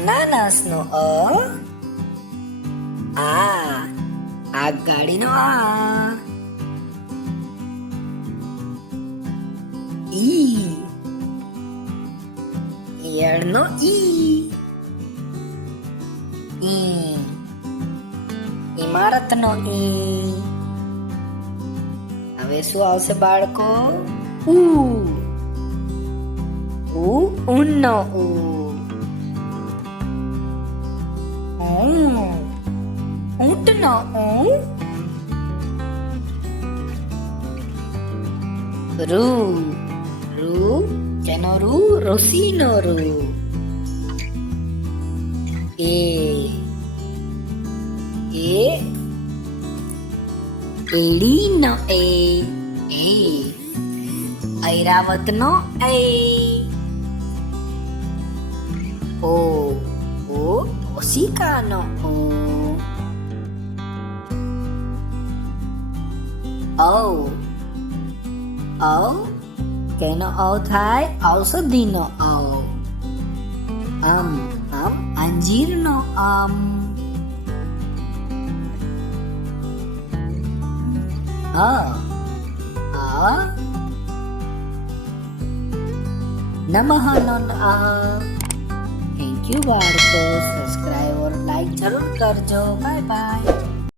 અનાનસનો અ. આગગાડીનો આ. ઈ. ઈયળનો ઈ. ઇમારતનો ઈ. હવે શું આવશે બાળકો? ઊનનો ઊ. ઊંટનો ઊ. રૂ. કેનો રૂ? ઋષિનો રૂ. એડીનો એ. ઐરાવતનો એ. ઓશિકાનો ઓ. કેનો ઓ થાય? ઔષધિનો ઓ. અંજીરનો નમઃનો થેન્ક યુ બાળકો. સબસ્ક્રાઈબ ઓર લાઈક જરૂર કરજો. Bye bye.